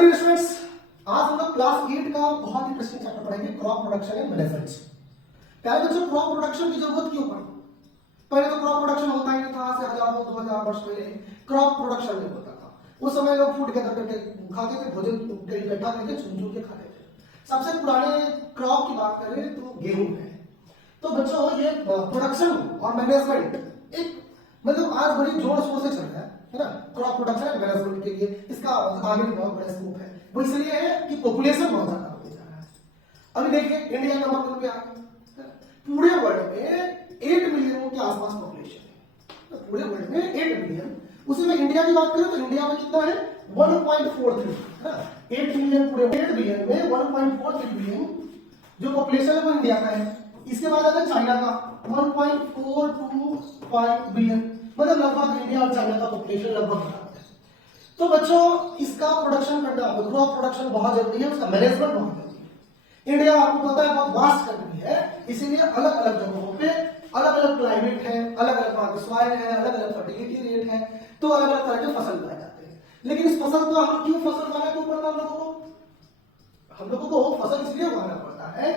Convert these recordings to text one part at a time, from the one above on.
Dear students, आज हम लोग क्लास 8 का बहुत इंटरेस्टिंग चैप्टर पढ़ेंगे, क्रॉप प्रोडक्शन एंड मैनेजमेंट। प्यारे बच्चों, क्रॉप प्रोडक्शन की जरूरत क्यों पड़ी? पहले तो क्रॉप प्रोडक्शन होता ही नहीं था। आज से 1000-2000 वर्ष पहले क्रॉप प्रोडक्शन नहीं होता था। उस समय लोग फूड गैदर करके खाते थे, भोजन इकट्ठा करके चुन के खाते थे। सबसे पुराने क्रॉप की बात करें तो गेहूं है। तो बच्चों, ये प्रोडक्शन और मैनेजमेंट एक मतलब आज बड़ी जोर शोर से चल रहा है ना, क्रॉप प्रोडक्शन एंड मैनेजमेंट के लिए। इसका आगे भी बहुत बड़ा स्कोप है। वो इसलिए है कि पॉपुलेशन बहुत ज्यादा होने जा रहा है। अभी देखिए, इंडिया नंबर 1 पे आ गया। पूरे वर्ल्ड में 8 मिलियन के आसपास पॉपुलेशन है। तो पूरे वर्ल्ड में 8 मिलियन। उसी में इंडिया की बात करें तो इंडिया में कितना है? 1.43 है ना। 8 मिलियन पूरे 8 बिलियन में 1.43 बिलियन जो पॉपुलेशन है वो इंडिया का है। इसके बाद आता है चाइना का 1.425 बिलियन, मतलब लगभग इंडिया और चाइना का पॉपुलेशन लगभग बराबर है। तो बच्चों, इसका प्रोडक्शन करना, क्रॉप प्रोडक्शन बहुत जरूरी है, उसका मैनेजमेंट बहुत जरूरी है। इंडिया आपको पता है बहुत वास्ट कंट्री है, इसीलिए अलग अलग जगहों पे अलग अलग क्लाइमेट है, अलग अलग सॉइल है, अलग अलग फर्टिलिटी रेट है, तो अलग अलग तरह के फसल लगाए जाते हैं। लेकिन इस फसल को हम क्यों फसल उगाना क्यों पड़ता है हम लोगों को फसल इसलिए उगाना पड़ता है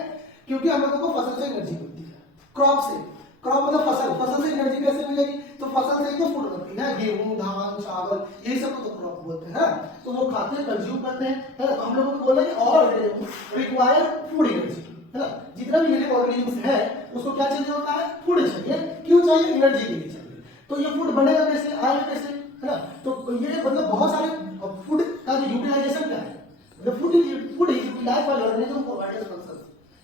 क्योंकि हम लोगों को फसल से एनर्जी मिलती है। क्रॉप से, क्रॉप मतलब फसल से एनर्जी कैसे मिलेगी? तो फसल से ही तो फूड बनती है, गेहूं, धान, चावल, यही सब तो क्रॉप बोलते हैं। तो वो खाते हैं, कंज्यूम करते हैं, है ना। तो हम लोगों को बोला कि ऑल रिक्वायर फूड एनर्जी, है ना। जितना भी लिविंग ऑर्गेनिज्म है उसको क्या चाहिए होता है? फूड चाहिए। क्यों चाहिए? एनर्जी के लिए चाहिए। तो ये फूड बनेगा कैसे, आएगा कैसे, है ना। तो ये मतलब बहुत सारे फूड का जो यूटिलाइजेशन क्या है, मतलब food is utilized by organism for various functions.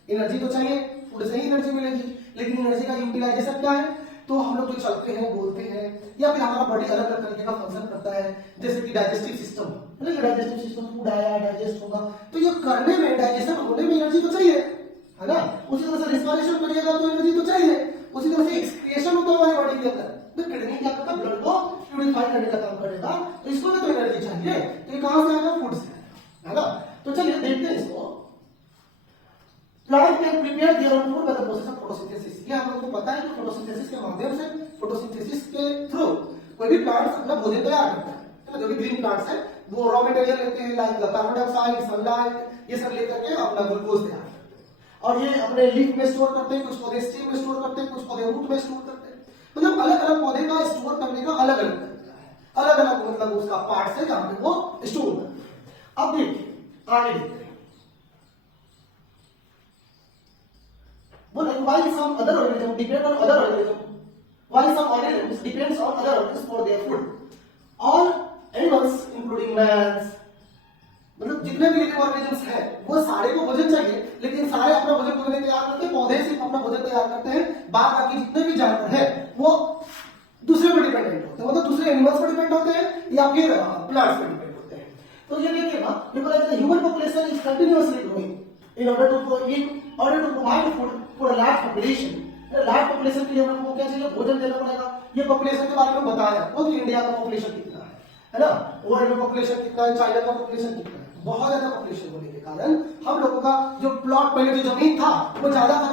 Energy तो चाहिए, फूड से ही एनर्जी मिलेगी, लेकिन एनर्जी का यूटिलाइजेशन क्या है? तो हम लोग जो चलते हैं, बोलते हैं, या फिर हमारा बॉडी अलग अलग तरीके का फंक्शन करता है। जैसे कि digestive system, digestive system, food आया, डाइजेस्ट होगा, तो ये करने में, डाइजेशन होने में एनर्जी तो चाहिए, है ना। उसी तरह से रिस्पिरेशन करिएगा तो एनर्जी तो चाहिए। उसी तरह से एक्सक्रिएशन होता है हमारी बॉडी के अंदर, तो किडनी क्या करता है? ब्लड को प्यूरिफाई करने का काम करेगा, तो इसको भी तो एनर्जी चाहिए। तो ये कहां से आएगा? फूड से आएगा, है ना। तो चलिए देखते हैं इसको। Plant can prepare their own food by the process of photosynthesis. ये हम लोगों को पता है कि फोटोसिंथेसिस के माध्यम से, फोटोसिंथेसिस के थ्रू कोई भी प्लांट अपना भोजन तैयार करता है ना। जो भी ग्रीन प्लांट्स है वो रॉ मटेरियल लेते हैं, लाइक कार्बन डाइऑक्साइड, सनलाइट, ये सब लेकर के अपना ग्लूकोज तैयार करते हैं। और ये अपने लीफ में स्टोर करते हैं, कुछ पौधे स्टेम में स्टोर करते हैं, कुछ पौधे रूट में स्टोर करते हैं। मतलब अलग अलग पौधे का स्टोर करने का अलग अलग तरीका है, अलग अलग मतलब उसका पार्ट है जहां पे वो स्टोर करते हैं। अब देखिए, आगे देखते हैं। Why some other organisms depend on other organisms? Why some organisms depends on other organisms for their food? All animals, including man, मतलब जितने भी लिविंग ऑर्गेनिजम्स हैं वो सारे को भोजन चाहिए, लेकिन सारे अपना भोजन खुद नहीं तैयार करते। पौधे सिर्फ अपना भोजन तैयार करते हैं, बाकी जितने भी जानवर हैं वो दूसरे पर डिपेंडेंट होते हैं, मतलब दूसरे एनिमल्स पर डिपेंड होते हैं या फिर प्लांट्स पर डिपेंड होते हैं। तो ये देखिएगा, because the human population is continuously growing in order to provide food for a large population. Large population के लिए हम लोगों को क्या चाहिए? भोजन देना पड़ेगा। ये पॉपुलेशन के बारे में बताया वो कि इंडिया का पॉपुलेशन कितना है ना। वर्ल्ड में पॉपुलेशन कितना है, चाइना का पॉपुलेशन कितना है। बहुत ज्यादा पॉपुलेशन होने के कारण हम लोगों का जो प्लॉट, पहले जो जमीन था वो ज्यादा था,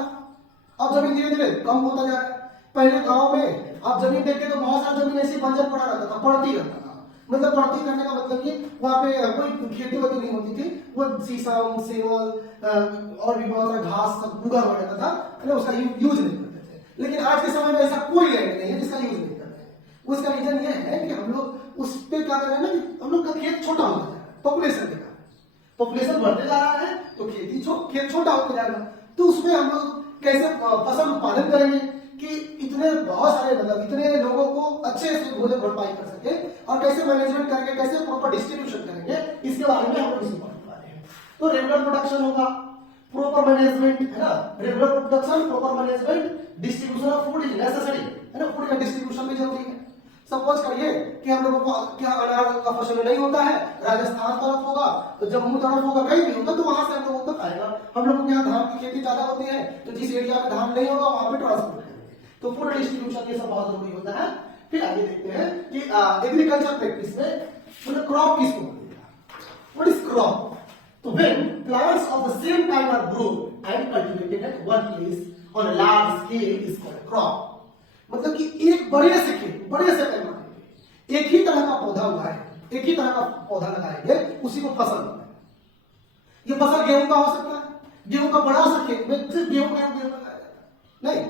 अब जमीन धीरे धीरे कम होता जा रहा है। पहले गाँव में आप जमीन देखते तो बहुत सारा जमीन ऐसी बंजर पड़ा रहता था, पड़ती रहता था। मतलब पड़ती करने का मतलब कि वहां पे कोई खेती वती नहीं होती थी, वो शीशम, सेवल और भी बहुत सारा घास सब उगा हुआ रहता था, उसका यूज नहीं करते थे। लेकिन आज के समय में ऐसा कोई लैंड नहीं है जिसका यूज नहीं करते हैं। उसका रीजन ये है कि हम लोग उस पे क्या कर रहे हैं ना, कि हम लोग का खेत छोटा होता जा रहा है पॉपुलेशन के कारण। पॉपुलेशन बढ़ते जा रहा है तो खेत छोटा होता जाएगा। तो उसमें हम लोग कैसे फसल उत्पादन करेंगे कि इतने बहुत सारे मतलब इतने लोगों को अच्छे से भोजन भरपाई कर सके, और कैसे मैनेजमेंट करके कैसे प्रॉपर डिस्ट्रीब्यूशन करेंगे, इसके बारे में हम लोग इसी पढ़ने वाले हैं। तो रेगुलर प्रोडक्शन होगा, प्रॉपर मैनेजमेंट, है ना। Regular production, proper management, distribution of food is necessary, है ना। फूड का डिस्ट्रीब्यूशन भी जरूरी है। सपोज करिए कि हम लोगों को क्या अनार का फसल नहीं होता है, राजस्थान तरफ होगा, तो जम्मू तरफ होगा, कहीं भी होगा, तो वहां से हम लोगों तक आएगा। हम लोगों के यहाँ धान की खेती ज्यादा होती है, तो जिस एरिया में धान नहीं होगा वहां पे ट्रांसपोर्ट करेंगे। तो फूड डिस्ट्रीब्यूशन ये सब बहुत जरूरी होता है। फिर आगे देखते हैं कि एग्रीकल्चर प्रैक्टिस में मतलब क्रॉप किसको बोलते हैं? What is crop? तो when plants of the same time are grown and cultivated at one place on a large scale is called crop. मतलब कि एक बड़े से पैमाने पे एक ही तरह का पौधा हुआ है, एक ही तरह का पौधा लगाएंगे, उसी को फसल बोलते हैं। ये फसल गेहूं का हो सकता है, गेहूं का बड़ा सा खेत में सिर्फ गेहूं लगाया जाता है, नहीं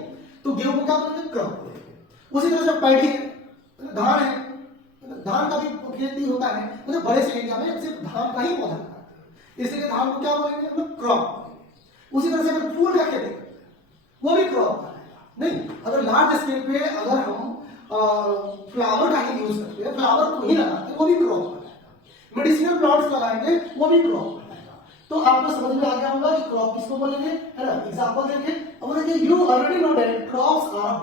तो गेहूं को क्या बोलेंगे, क्रॉप बोलेंगे। उसी तरह से पैडी है, धान है, धान का भी खेती होता है, मतलब बड़े से एरिया में सिर्फ धान का ही पौधा लगाते हैं, इसलिए धान को क्या बोलेंगे, हम क्रॉप। उसी तरह से अगर फूल का खेती करते हैं वो भी क्रॉप का है। नहीं, अगर लार्ज स्केल पे अगर हम फ्लावर का ही यूज करते हैं, फ्लावर को ही लगाते हैं, वो भी क्रॉप बनाएगा। मेडिसिनल प्लांट्स लगाएंगे वो भी क्रॉप बनाएगा। तो आपको समझ में आ गया होगा कि क्रॉप किसको बोलेंगे, है ना। एग्जांपल देखिए, अब देखिए you already know that crops are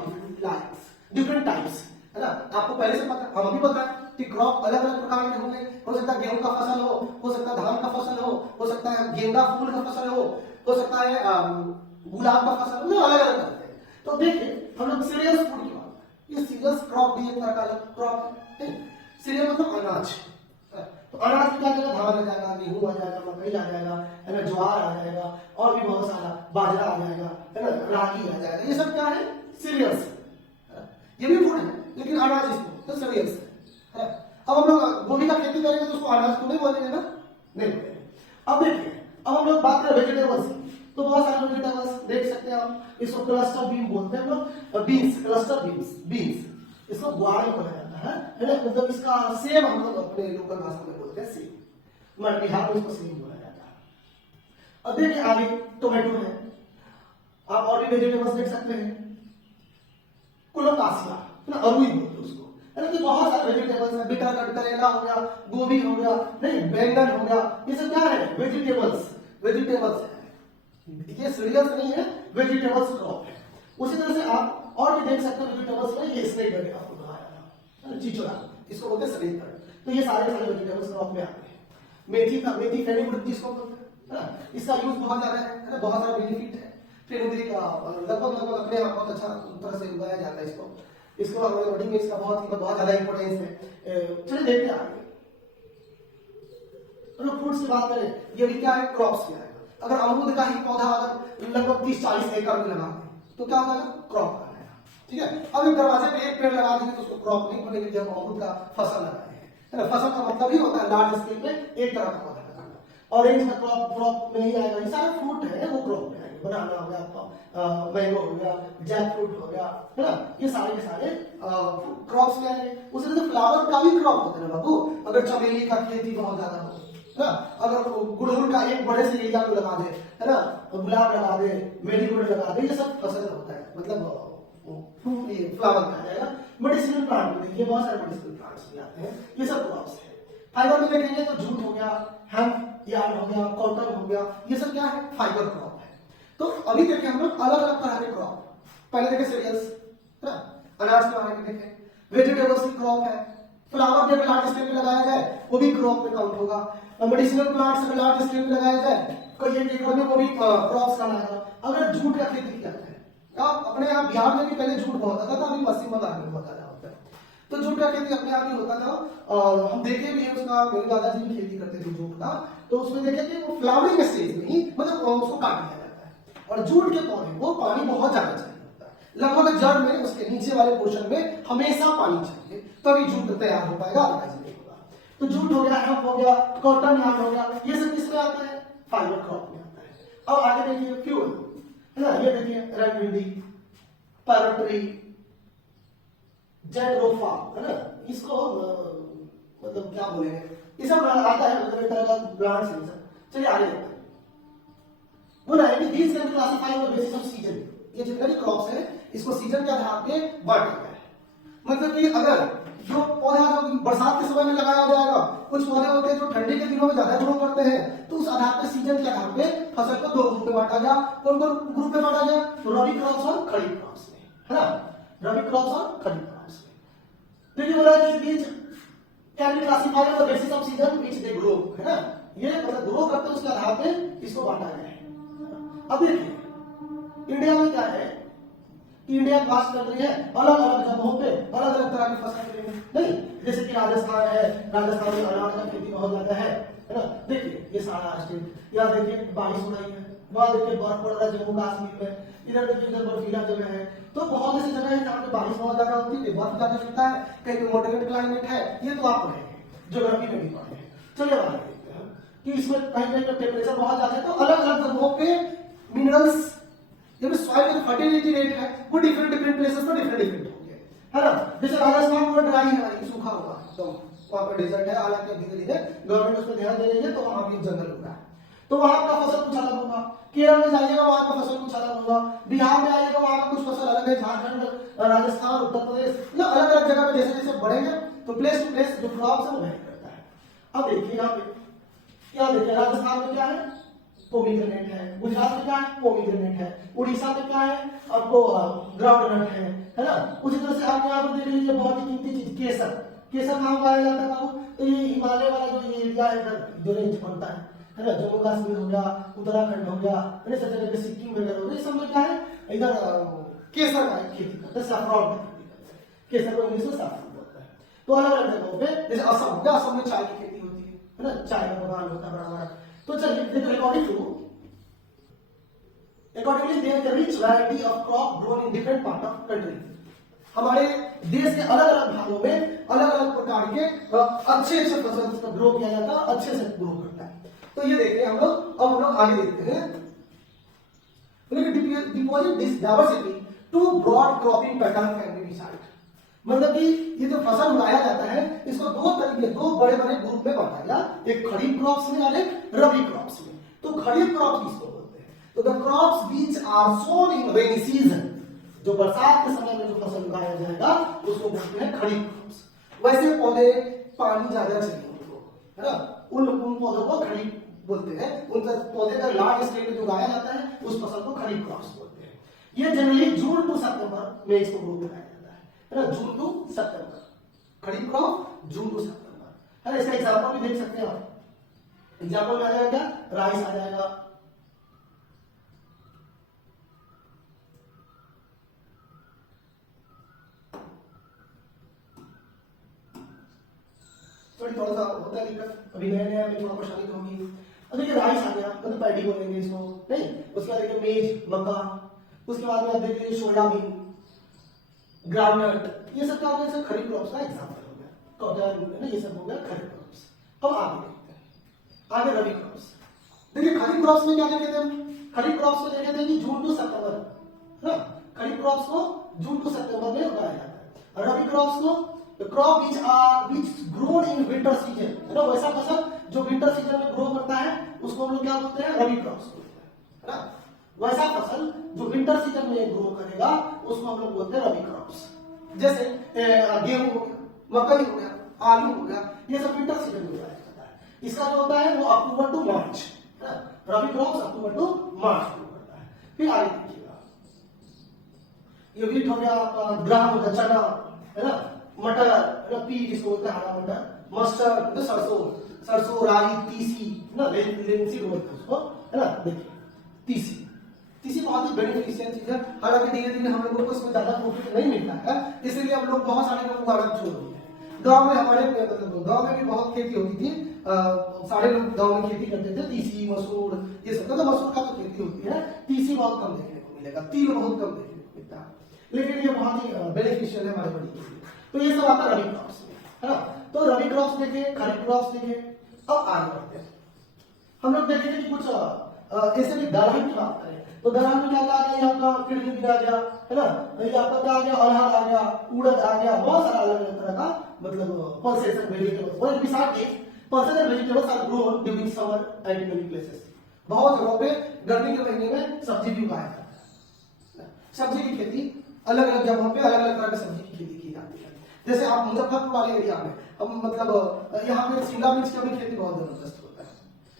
different types, है ना। आपको पहले से पता, हमें भी पता है कि क्रॉप अलग अलग प्रकार के होंगे। हो सकता है गेहूं का फसल हो सकता है धान का फसल हो सकता है गेंदा फूल का फसल हो सकता है गुलाब का फसल, मतलब अलग अलग करते हैं। तो देखिए हम लोग सीरियस फूड की बात, ये सीरियस क्रॉप भी एक तरह का क्रॉप है। सीरियल मतलब अनाज, तो अनाज में क्या आ जाएगा, धान आ जाएगा, गेहूं आ जाएगा, मकई आ जाएगा, है ना, ज्वार आ जाएगा, और भी बहुत सारा बाजरा आ जाएगा, है ना, रागी आ जाएगा। ये सब क्या है, सीरियल्स, ये भी फूड है लेकिन अनाज इसको तो सीरियल्स है। अब हम लोग गोभी का खेती करेंगे तो उसको अनाज तो नहीं बोलेंगे ना, नहीं बोलेंगे। अब देखिए, अब हम लोग बात करें वेजिटेबल्स की, तो बहुत सारे वेजिटेबल्स देख सकते हैं हम। इसको क्लस्टर बीन बोलते हैं हम लोग, बीन्स, क्लस्टर बीन्स, इसको ग्वार बोला जाता है ना। मतलब इसका सेम हम लोग अपने लोकल भाषा में बोलते हैं सेम, हमारे बिहार में इसको सेम बोला जाता है। अब देखिए आगे टोमेटो है, आप और भी वेजिटेबल्स देख सकते हैं, कोलोकासिया ना, अरुई बोलते हैं उसको, है ना। तो बहुत सारे वेजिटेबल्स हैं, बिटर कट, करेला हो गया, गोभी हो गया, नहीं बैंगन हो गया, ये सब क्या है, वेजिटेबल्स है। ये सीरियल्स नहीं है, वेजिटेबल्स क्रॉप है। उसी तरह से आप और भी देख सकते हो वेजिटेबल्स में, ये स्नेक कट आपको दिखाया था, चिचोरा, इसको बोलते हैं स्नेक कट। तो ये सारे वेजिटेबल्स क्रॉप में आते हैं। मेथी फेनुग्रीक जिसको बोलते हैं, है ना, इसका यूज बहुत ज्यादा है ना, बहुत सारा बेनिफिट है। फेनुग्रीक लगभग अपने आप बहुत अच्छा तरह से उगाया जाता है इसको हमारे बॉडी में इसका बहुत ज्यादा इंपॉर्टेंस है। चलिए देखते हैं आगे। तो फ्रूट्स की बात करें, ये भी क्या है, क्रॉप्स में आएगा। अगर अमरूद का ही पौधा अगर लगभग 30-40 एकड़ में लगा तो क्या होगा, क्रॉप बनाएगा, ठीक है। अब एक दरवाजे पे एक पेड़ लगा देंगे तो उसको क्रॉप नहीं बोलेंगे, जब अमरूद का फसल लगाए हैं, है ना। फसल का मतलब ही होता है लार्ज स्केल पे एक तरह का पौधा लगाना। ऑरेंज का क्रॉप में ही आएगा। ये सारे फ्रूट है वो क्रॉप में आएंगे, बनाना हो गया, मैंगो हो गया, जैक फ्रूट हो गया, है ना, ये सारे के सारे क्रॉप्स में आएंगे। उसी तरह से फ्लावर का भी क्रॉप होता है बाबू। अगर चमेली का खेती बहुत ज्यादा हो ना, अगर गुड़हल का एक बड़े से एरिया में लगा दे, है ना, गुलाब लगा दे, मेरीगोल्ड लगा दे, ये सब फसल होता है, मतलब फ्लावर का आ जाएगा। मेडिसिनल प्लांट में देखिए बहुत सारे मेडिसिनल प्लांट्स भी आते हैं, ये सब क्रॉप्स है। फाइबर में देखेंगे तो जूट हो गया, हेम्प यार्न हो गया, कॉटन हो गया, ये सब क्या है, फाइबर क्रॉप है। तो अभी देखिए हम लोग अलग अलग तरह के क्रॉप, पहले देखे सीरियल्स, है ना, अनाज के बारे में देखे, वेजिटेबल्स की क्रॉप है, फ्लावर जब लार्ज स्केल में लगाया जाए वो भी क्रॉप में काउंट होगा। मेडिसिनल प्लांट्स अगर लार्ज स्केल में लगाया जाए कई एकड़ में वो भी क्रॉप्स का आएगा। अगर जूट का खेती किया जाए, आप अपने यहाँ बिहार में भी पहले जूट बहुत होता था, अभी पश्चिम बंगाल में बहुत ज्यादा होता है। तो जूट का खेती अपने आप ही होता था, और हम देखे भी है उसका, मेरे दादाजी भी खेती करते थे जूट का। तो उसमें देखे कि वो फ्लावरिंग स्टेज में ही मतलब उसको काट दिया जाता है। और जूट के पौधे को पानी बहुत ज्यादा चाहिए होता है, लगभग जड़ में उसके नीचे वाले पोर्शन में हमेशा पानी चाहिए, तभी जूट तैयार हो पाएगा, अदरवाइज नहीं होगा। तो जूट हो गया, हेम्प हो गया, कॉटन यार्न हो गया, ये सब किसमें आता है, फाइबर क्रॉप में आता है। अब आगे देखिए फ्यूल, है ना, ये देखिए रेड भिंडी, पैरट ट्री, जेट्रोफा, है ना, इसको मतलब क्या बोलेंगे, ये सब आता है, मतलब एक तरह का प्लांट्स है सब। चलिए आगे देखते हैं। बोला है कि these can be classified on the basis of season। ये जितने भी क्रॉप्स हैं इसको सीजन के आधार पे बांटा गया है। मतलब कि अगर जो पौधा जो बरसात के समय में लगाया जाएगा, कुछ पौधे होते हैं जो ठंडी के दिनों में ज्यादा ग्रो करते हैं, तो उस आधार पे सीजन के आधार पे फसल को 2 ग्रुप में बांटा गया। कौन कौन ग्रुप में बांटा गया, रबी क्रॉप्स और खरीफ क्रॉप्स में, है ना, रबी क्रॉप्स और खरीफ क्रॉप्स में। देखिए बोला कि बीज can be classified on the basis off season which they grow, है ना, ये मतलब ग्रो करते हैं उसके आधार पे इसको बांटा गया है। अब देखिए इंडिया में क्या है, इंडिया बात कर रही है अलग अलग जगहों पे अलग अलग तरह की फसल करेंगे, नहीं, जैसे कि राजस्थान है, राजस्थान में अनाज का खेती बहुत ज्यादा है ना। देखिए ये सारा स्टेट, यहाँ देखिए बारिश हो रही है, वहां देखिए बर्फ पड़ रहा है जम्मू कश्मीर में, इधर देखिए इधर बर्फीला जगह है। तो बहुत ऐसी जगह है जहाँ पे बारिश बहुत ज्यादा होती है, बर्फ ज्यादा गिरता है, कहीं पे मॉडरेट क्लाइमेट है, ये तो आप पढ़ेंगे। ज्योग्राफी में भी पढ़े हैं। चलिए आगे देखते हैं कि इसमें कहीं कहीं पर टेम्परेचर बहुत ज्यादा है तो अलग अलग जगहों पे मिनरल्स जब सॉइल का फर्टिलिटी रेट है वो डिफरेंट डिफरेंट प्लेसेस पर डिफरेंट डिफरेंट होंगे, है ना। जैसे राजस्थान पूरा ड्राई है, सूखा हुआ है, तो वहां पर डेजर्ट है, हालांकि धीरे धीरे गवर्नमेंट उस पर ध्यान दे रही है, तो वहां भी जंगल हो रहा है, तो वहां का फसल कुछ अलग होगा। केरल में जाइएगा वहां का फसल कुछ अलग होगा, बिहार में आइएगा वहां का कुछ फसल अलग है, झारखंड, राजस्थान, उत्तर प्रदेश, मतलब अलग अलग जगह पे जैसे जैसे बढ़ेंगे तो प्लेस टू प्लेस जो क्रॉप्स है वो वेरी करता है। अब देखिए यहाँ देखिए राजस्थान में क्या है, पोमीग्रेनेट है, गुजरात में क्या है, पोमीग्रेनेट है, उड़ीसा में क्या है, आपको ग्राउंडनट है ना। उसी तरह से आप यहाँ पर देख लीजिए बहुत ही कीमती चीज केसर, केसर कहाँ उगाया जाता है बाबू, तो ये हिमालय वाला जो ये एरिया है इधर जो रेंज बनता है ना, जम्मू कश्मीर हो गया, उत्तराखंड हो गया, सब जगह सिक्किम वगैरह हो गया, इस सब में क्या है इधर केसर का खेती करते हैं, सैफरॉन की खेती करते हैं, केसर को इंग्लिश में सैफरॉन बोलते हैं। तो अलग अलग जगहों पे जैसे असम हो गया, असम में चाय की खेती होती है ना, चाय का बगान होता है बड़ा बड़ा। तो चलिए देखो accordingly there is a rich variety of crop grown in different part of country। हमारे देश के अलग अलग भागों में अलग अलग प्रकार के अच्छे अच्छे फसल का ग्रो किया जाता है, अच्छे से ग्रो करता है। तो ये देखिए हम लोग, अब हम लोग आगे देखते हैं, deposit this diversity to broad cropping pattern can be decide. मतलब कि ये जो फसल उगाया जाता है इसको दो तरीके, दो बड़े बड़े ग्रुप में बांटा गया, एक खरीफ क्रॉप्स में और एक रबी क्रॉप्स में। तो खरीफ क्रॉप्स किसको बोलते हैं, तो the crops which are sown in rainy season, जो बरसात के समय में जो फसल उगाया जाएगा उसको बोलते हैं खरीफ क्रॉप्स। वैसे पौधे पानी ज्यादा चाहिए उनको, है ना, उन पौधों को खरीफ बोलते हैं, उन पौधे का लार्ज स्केल में जो उगाया जाता है उस फसल को खरीफ क्रॉप्स बोलते हैं। ये जनरली जून टू सितंबर में इसको ग्रो किया जाता है ना, जून टू सितंबर, खरीफ क्रॉप जून टू सितंबर, है ना। इसका एग्जांपल भी देख सकते हैं आप, एग्जांपल में आ जाएगा क्या, राइस आ जाएगा, थोड़ा सा होता है दिक्कत, अभी नया नया में थोड़ा परेशानी तो होगी। अब देखिए राइस आ गया, मतलब पैडी बोलेंगे इसको, नहीं, उसके बाद देखिए मेज, मक्का, उसके बाद में आप देख लीजिए सोयाबीन, ग्राउंडनट, ये सब क्या हो गया, खरीफ क्रॉप्स का एग्जांपल हो गया, कॉटन, ये सब हो गया खरीफ क्रॉप्स। अब आगे देखते हैं, आगे रबी क्रॉप्स। देखिए खरीफ क्रॉप्स में क्या कहते हैं, खरीफ क्रॉप्स को कहते हैं कि जून टू सितंबर, है ना, खरीफ क्रॉप्स को जून टू सितंबर में उगाया जाता है। और रबी क्रॉप्स को the crop which grown in winter season, है ना, वैसा फसल जो विंटर सीजन में ग्रो करता है उसको हम लोग क्या बोलते हैं, रबी क्रॉप्स बोलते हैं, है ना। वैसा फसल जो विंटर सीजन में ग्रो करेगा उसको हम लोग बोलते हैं रबी क्रॉप्स। जैसे गेहूं हो गया, मकई हो गया, आलू हो गया, ये सब विंटर सीजन में उगाया जाता है। इसका जो होता है वो अक्टूबर टू मार्च, है ना, रबी क्रॉप्स अक्टूबर टू मार्च ग्रो करता है। फिर आगे देखिएगा, ये व्हीट हो गया, ग्राम हो गया, चना, है ना, मटर, पी जिसको बोलते हैं हरा मटर, मस्टर्ड, सरसों, राई, तीसी, ना लेंसी बोलते हैं उसको, है ना। देखिए तीसी बहुत ही बेनिफिशियल चीज है, हालांकि धीरे धीरे हम लोगों को इसमें ज्यादा प्रॉफिट नहीं मिलता है, इसीलिए हम लोग बहुत सारे लोग उगाना छोड़ दिए हैं। गांव में हमारे गांव में भी बहुत खेती होती थी, सारे लोग गांव में खेती करते थे, तीसी, मसूर, ये सब, तो मसूर का तो खेती होती है, तीसी बहुत कम देखने को मिलेगा, तिल बहुत कम देखने को मिलता है, लेकिन ये बहुत ही बेनिफिशियल है हमारे बड़ी के लिए। तो ये सब आता है रबी क्रॉप्स में, है ना। तो रबी क्रॉप्स देखे, खरीफ क्रॉप्स देखे। अब आगे बढ़ते हैं, हम लोग देखेंगे कि कुछ ऐसे भी दलहन की बात करें तो दलहन में क्या आ गया, ये आपका किडनी आ गया, है ना, ये आपका क्या आ गया, अरहर आ गया, उड़द आ गया, बहुत सारा अलग अलग तरह का मतलब पल्सेस वेजिटेबल्स, और beside pulses and vegetables are grown during summer and in many places. बहुत जगहों पे गर्मी के महीने में सब्जी भी उगाया जाता है, सब्जी की खेती अलग अलग जगहों पे अलग अलग तरह की सब्जी की खेती की जाती है। जैसे आप मुजफ्फरपुर वाले एरिया में, अब मतलब यहाँ पे शिमला मिर्च का भी खेती बहुत जबरदस्त होता है,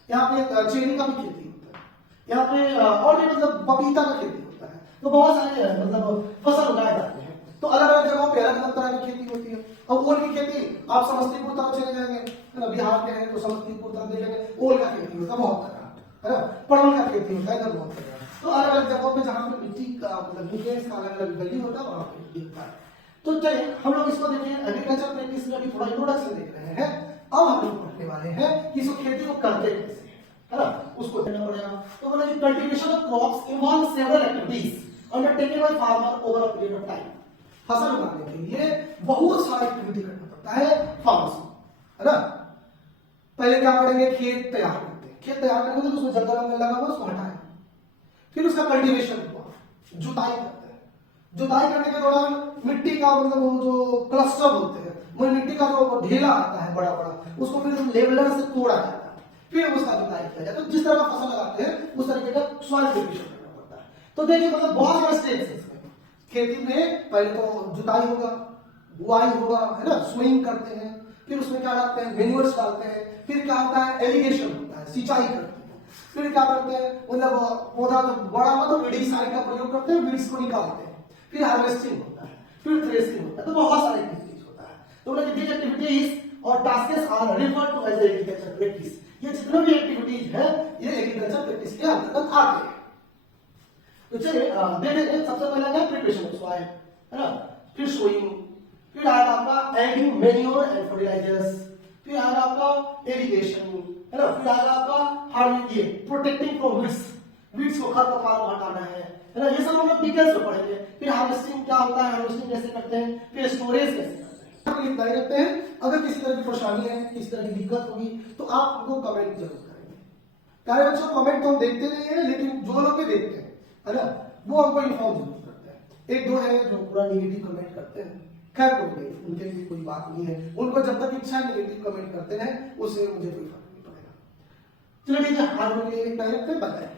यहाँ पे चेरी का भी खेती होता है, यहाँ पे और भी मतलब पपीता का खेती होता है, तो बहुत सारे मतलब फसल उगाए जाते हैं। तो अलग अलग जगहों पे अलग अलग तरह की खेती होती है। अब ओल की खेती आप समस्तीपुर तरफ चले जाएंगे, बिहार के हैं तो समस्तीपुर तरफ देखेंगे ओल का खेती होता है बहुत तरह, है ना, परवल का खेती होता है इधर बहुत तरह। तो अलग अलग जगहों पे जहाँ पे मिट्टी का मतलब न्यूट्रिएंट्स का अलग अलग वैल्यू होता है वहाँ पे होता है। तो चलिए हम लोग इसको देखें, एग्रीकल्चर प्रैक्टिस में भी थोड़ा इंट्रोडक्शन देख रहे हैं। अब हम लोग पढ़ने वाले हैं कि इसको खेती को करते कैसे, है ना, उसको करना पड़ेगा। तो बोला कि cultivation of crops involve several activities undertaken by farmer over a period of time. फसल उगाने के लिए बहुत सारी एक्टिविटी करना पड़ता है फार्मर्स को, है ना। पहले क्या करेंगे, खेत तैयार करते हैं। खेत तैयार करेंगे तो उसमें जंगल वंगल लगा हुआ उसको हटाएंगे, फिर उसका कल्टीवेशन हुआ, जुताई करते हैं। जुताई करने के दौरान मिट्टी का मतलब वो जो क्लस्टर होते हैं, वो मिट्टी का जो ढेला आता है बड़ा बड़ा, उसको फिर लेवलर से तोड़ा जाता है, फिर उसका जुताई किया जाता है। तो जिस तरह का फसल लगाते हैं उस तरीके का सॉइल प्रिपरेशन करना पड़ता है। तो देखिए मतलब बहुत सारे स्टेप्स है इसमें। खेती में पहले तो जुताई होगा, बुआई होगा, है ना, सोइंग करते हैं, फिर उसमें क्या डालते हैं, मेन्यूअर्स डालते हैं, फिर क्या होता है, एरीगेशन होता है, सिंचाई करते हैं, फिर क्या करते हैं, मतलब पौधा तो बड़ा हुआ तो वीडिसाइड का प्रयोग करते हैं, वीड्स को निकालते हैं, फिर हार्वेस्टिंग होता है, फिर थ्रेसिंग होता है। तो बहुत सारे एक्टिविटीज होता है। तो दीज एक्टिविटीज और tasks are referred to as agriculture practice. ये जितने भी एक्टिविटीज है ये एग्रीकल्चर प्रैक्टिस के अंतर्गत आते हैं। तो चलिए देखेंगे। सबसे पहला क्या, प्रिपरेशन ऑफ सॉइल, है ना, फिर सोइंग, फिर आएगा आपका एडिंग मैन्योर एंड फर्टिलाइजर्स, फिर आएगा आपका इरिगेशन, है ना, फिर आएगा आपका हार्वेस्टिंग, ये प्रोटेक्टिंग फ्रॉम वीड्स को खरपतवार हटाना है ना, ये सब हम लोग डिटेल्स में पढ़ेंगे। फिर हार्वेस्टिंग क्या होता है, हार्वेस्टिंग कैसे करते हैं, फिर स्टोरेज कैसे करते हैं, लिखते रहते हैं। अगर किसी तरह की परेशानी है, किसी तरह की दिक्कत होगी तो आप हमको कमेंट जरूर करेंगे। प्यारे बच्चों, कमेंट तो हम देखते नहीं है, लेकिन जो लोग भी देखते हैं, है ना, वो हमको इन्फॉर्म जरूर करते हैं। एक दो है जो पूरा नेगेटिव कमेंट करते हैं, खैर कोई नहीं, उनके लिए कोई बात नहीं है, उनको जब तक इच्छा नेगेटिव कमेंट करते हैं उससे मुझे कोई फर्क नहीं पड़ेगा। चलिए ठीक है, आज के लिए इतना ही रखते हैं, बताएं।